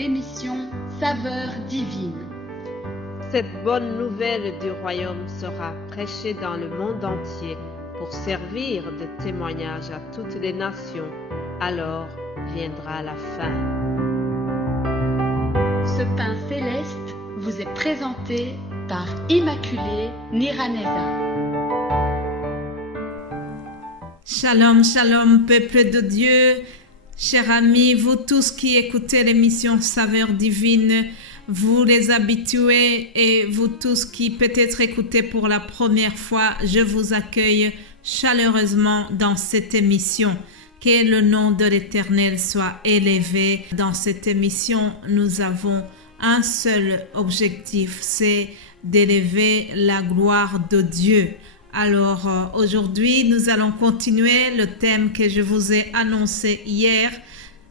l'émission Saveurs divines. Cette bonne nouvelle du royaume sera prêchée dans le monde entier pour servir de témoignage à toutes les nations. Alors viendra la fin. Ce pain céleste vous est présenté par Immaculée Niraneza. Shalom, shalom, peuple de Dieu, chers amis, vous tous qui écoutez l'émission Saveurs divines, vous les habitués et vous tous qui peut-être écoutez pour la première fois, je vous accueille chaleureusement dans cette émission. Que le nom de l'Éternel soit élevé. Dans cette émission, nous avons un seul objectif, c'est d'élever la gloire de Dieu. Alors aujourd'hui, nous allons continuer le thème que je vous ai annoncé hier.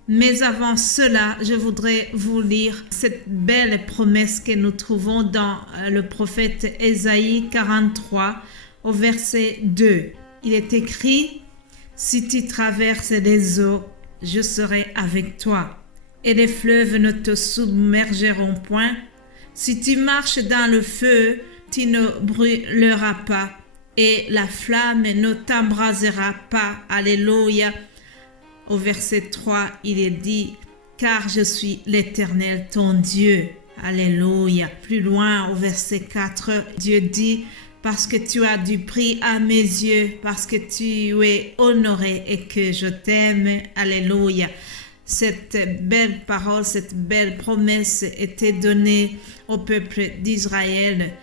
Mais avant cela, je voudrais vous lire cette belle promesse que nous trouvons dans le prophète Ésaïe 43 au verset 2. Il est écrit: « Si tu traverses les eaux, je serai avec toi, et les fleuves ne te submergeront point. Si tu marches dans le feu, tu ne brûleras pas, et la flamme ne t'embrasera pas. » Alléluia. Au verset 3, il est dit: « Car je suis l'Éternel, ton Dieu. » Alléluia. Plus loin, au verset 4, Dieu dit: « Parce que tu as du prix à mes yeux, parce que tu es honoré et que je t'aime. » Alléluia. Cette belle parole, cette belle promesse était donnée au peuple d'Israël.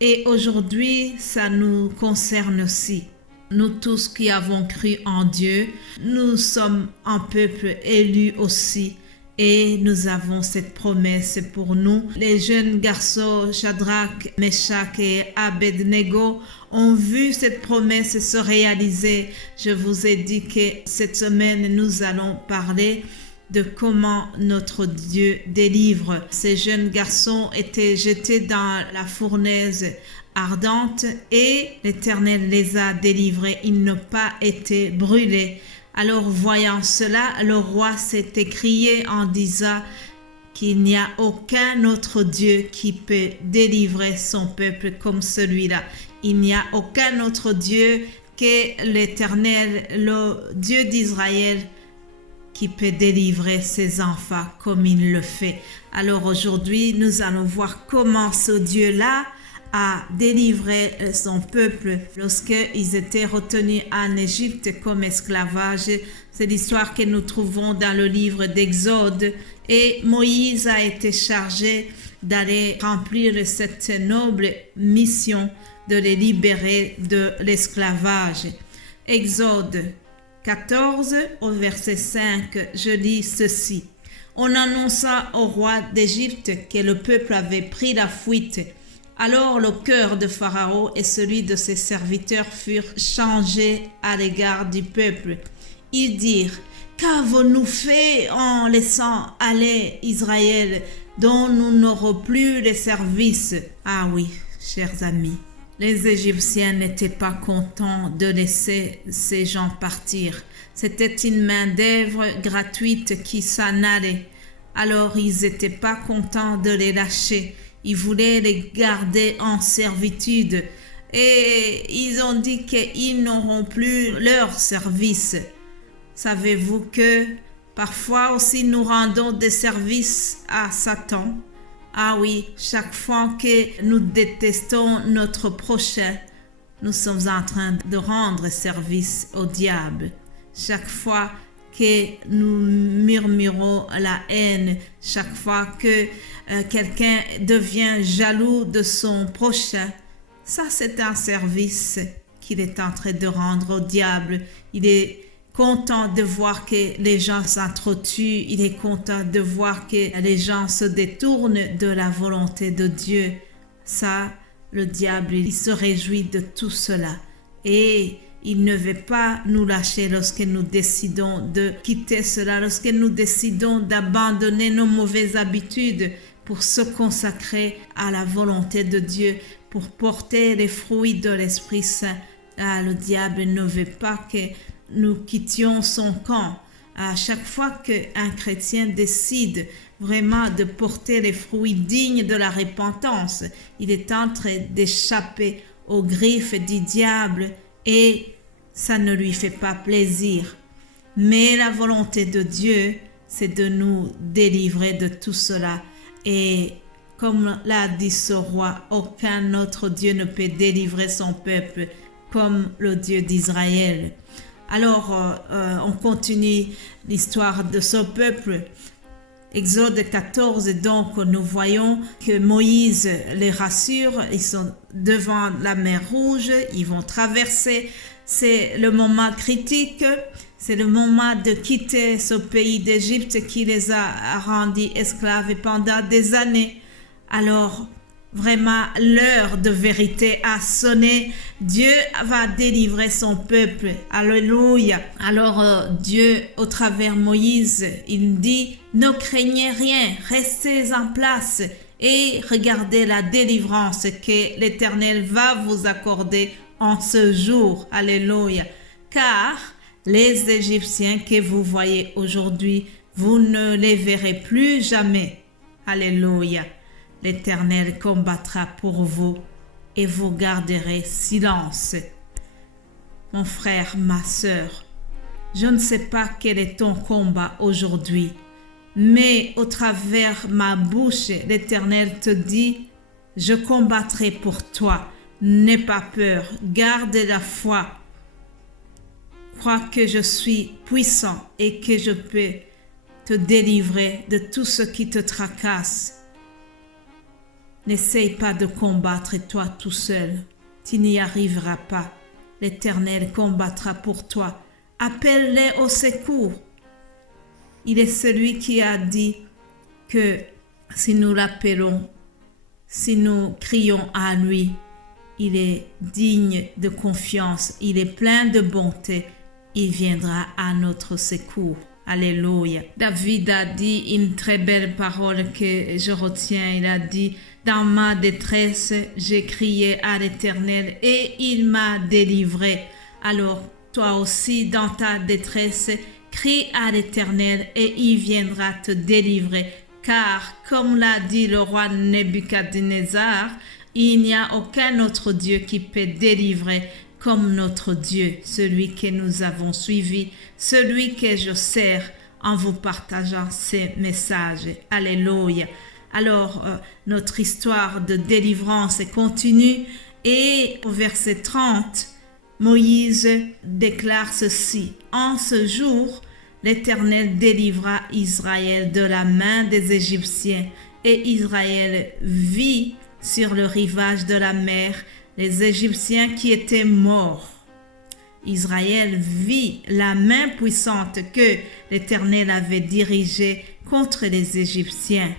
Et aujourd'hui, ça nous concerne aussi. Nous tous qui avons cru en Dieu, nous sommes un peuple élu aussi. Et nous avons cette promesse pour nous. Les jeunes garçons Shadrach, Meshach et Abednego ont vu cette promesse se réaliser. Je vous ai dit que cette semaine, nous allons parler de comment notre Dieu délivre. Ces jeunes garçons étaient jetés dans la fournaise ardente et l'Éternel les a délivrés. Ils n'ont pas été brûlés. Alors voyant cela, le roi s'est écrié en disant qu'il n'y a aucun autre Dieu qui peut délivrer son peuple comme celui-là. Il n'y a aucun autre Dieu que l'Éternel, le Dieu d'Israël, qui peut délivrer ses enfants comme il le fait. Alors aujourd'hui, nous allons voir comment ce Dieu-là a délivré son peuple lorsqu'ils étaient retenus en Égypte comme esclavage. C'est l'histoire que nous trouvons dans le livre d'Exode. Et Moïse a été chargé d'aller remplir cette noble mission de les libérer de l'esclavage. Exode 14 au verset 5, je lis ceci. On annonça au roi d'Égypte que le peuple avait pris la fuite. Alors le cœur de Pharaon et celui de ses serviteurs furent changés à l'égard du peuple. Ils dirent: « Qu'avons-nous fait en laissant aller Israël, dont nous n'aurons plus les services ?» Ah oui, chers amis, les Égyptiens n'étaient pas contents de laisser ces gens partir. C'était une main-d'œuvre gratuite qui s'en allait. Alors ils n'étaient pas contents de les lâcher. Ils voulaient les garder en servitude et ils ont dit qu'ils n'auront plus leur service. Savez-vous que parfois aussi nous rendons des services à Satan? Ah oui, chaque fois que nous détestons notre prochain, nous sommes en train de rendre service au diable. Chaque fois que nous murmurons la haine, chaque fois que quelqu'un devient jaloux de son prochain, ça c'est un service qu'il est en train de rendre au diable. Il est content de voir que les gens s'entretuent, il est content de voir que les gens se détournent de la volonté de Dieu. Ça, le diable, il se réjouit de tout cela. Et il ne veut pas nous lâcher lorsque nous décidons de quitter cela, lorsque nous décidons d'abandonner nos mauvaises habitudes pour se consacrer à la volonté de Dieu, pour porter les fruits de l'Esprit Saint. Ah, le diable ne veut pas que nous quittions son camp. À chaque fois qu'un chrétien décide vraiment de porter les fruits dignes de la repentance, il est en train d'échapper aux griffes du diable et ça ne lui fait pas plaisir. Mais la volonté de Dieu, c'est de nous délivrer de tout cela. Et comme l'a dit ce roi, aucun autre Dieu ne peut délivrer son peuple comme le Dieu d'Israël. Alors, on continue l'histoire de ce peuple. Exode 14, donc nous voyons que Moïse les rassure, ils sont devant la mer Rouge, ils vont traverser, c'est le moment critique, c'est le moment de quitter ce pays d'Égypte qui les a rendus esclaves pendant des années. Alors, vraiment, l'heure de vérité a sonné. Dieu va délivrer son peuple. Alléluia. Alors, Dieu, au travers Moïse, il dit, ne craignez rien, restez en place et regardez la délivrance que l'Éternel va vous accorder en ce jour. Alléluia. Car les Égyptiens que vous voyez aujourd'hui, vous ne les verrez plus jamais. Alléluia. L'Éternel combattra pour vous et vous garderez silence. Mon frère, ma sœur, je ne sais pas quel est ton combat aujourd'hui, mais au travers ma bouche, l'Éternel te dit, je combattrai pour toi. N'aie pas peur, garde la foi. Crois que je suis puissant et que je peux te délivrer de tout ce qui te tracasse. N'essaye pas de combattre toi tout seul. Tu n'y arriveras pas. L'Éternel combattra pour toi. Appelle-les au secours. Il est celui qui a dit que si nous l'appelons, si nous crions à lui, il est digne de confiance, il est plein de bonté, il viendra à notre secours. Alléluia. David a dit une très belle parole que je retiens. Il a dit, dans ma détresse, j'ai crié à l'Éternel et il m'a délivré. Alors, toi aussi, dans ta détresse, crie à l'Éternel et il viendra te délivrer. Car, comme l'a dit le roi Nebuchadnezzar, il n'y a aucun autre Dieu qui peut délivrer comme notre Dieu, celui que nous avons suivi, celui que je sers en vous partageant ces messages. Alléluia. Alors, notre histoire de délivrance continue et au verset 30, Moïse déclare ceci. En ce jour, l'Éternel délivra Israël de la main des Égyptiens et Israël vit sur le rivage de la mer les Égyptiens qui étaient morts. Israël vit la main puissante que l'Éternel avait dirigée contre les Égyptiens.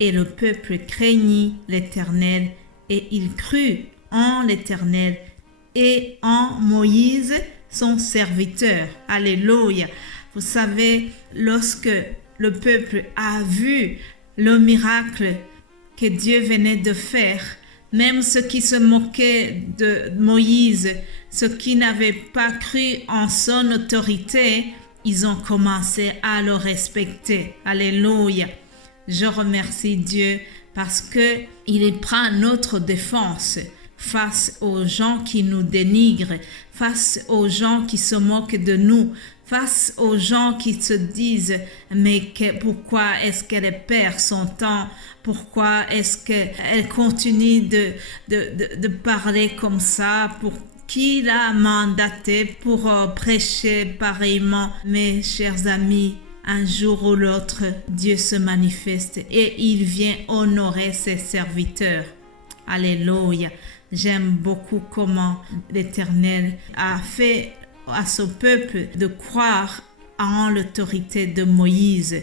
Et le peuple craignit l'Éternel et il crut en l'Éternel et en Moïse, son serviteur. Alléluia. Vous savez, lorsque le peuple a vu le miracle que Dieu venait de faire, même ceux qui se moquaient de Moïse, ceux qui n'avaient pas cru en son autorité, ils ont commencé à le respecter. Alléluia. Je remercie Dieu parce que il prend notre défense face aux gens qui nous dénigrent, face aux gens qui se moquent de nous, face aux gens qui se disent mais pourquoi est-ce qu'elle perd son temps, pourquoi est-ce qu'elle continue de parler comme ça, pour qui l'a mandaté pour prêcher pareillement. Mes chers amis, un jour ou l'autre, Dieu se manifeste et il vient honorer ses serviteurs. Alléluia. J'aime beaucoup comment l'Éternel a fait à ce peuple de croire en l'autorité de Moïse.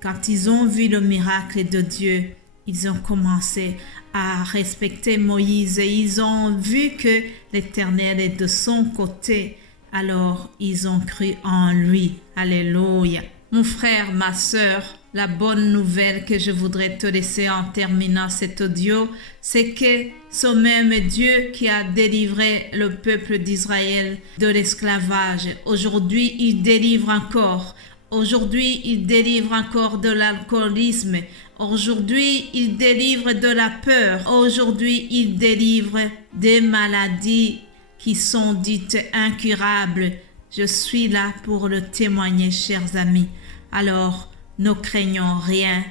Quand ils ont vu le miracle de Dieu, ils ont commencé à respecter Moïse et ils ont vu que l'Éternel est de son côté. Alors, ils ont cru en lui. Alléluia. Mon frère, ma sœur, la bonne nouvelle que je voudrais te laisser en terminant cet audio, c'est que ce même Dieu qui a délivré le peuple d'Israël de l'esclavage, aujourd'hui il délivre encore. Aujourd'hui, il délivre encore de l'alcoolisme. Aujourd'hui, il délivre de la peur. Aujourd'hui, il délivre des maladies qui sont dites incurables. Je suis là pour le témoigner, chers amis. Alors, ne craignons rien.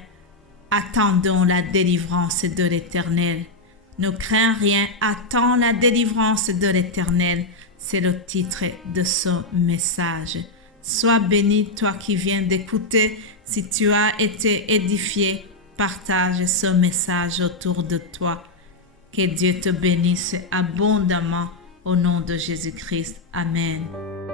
Attendons la délivrance de l'Éternel. Ne crains rien. Attends la délivrance de l'Éternel. C'est le titre de ce message. Sois béni, toi qui viens d'écouter. Si tu as été édifié, partage ce message autour de toi. Que Dieu te bénisse abondamment au nom de Jésus-Christ. Amen.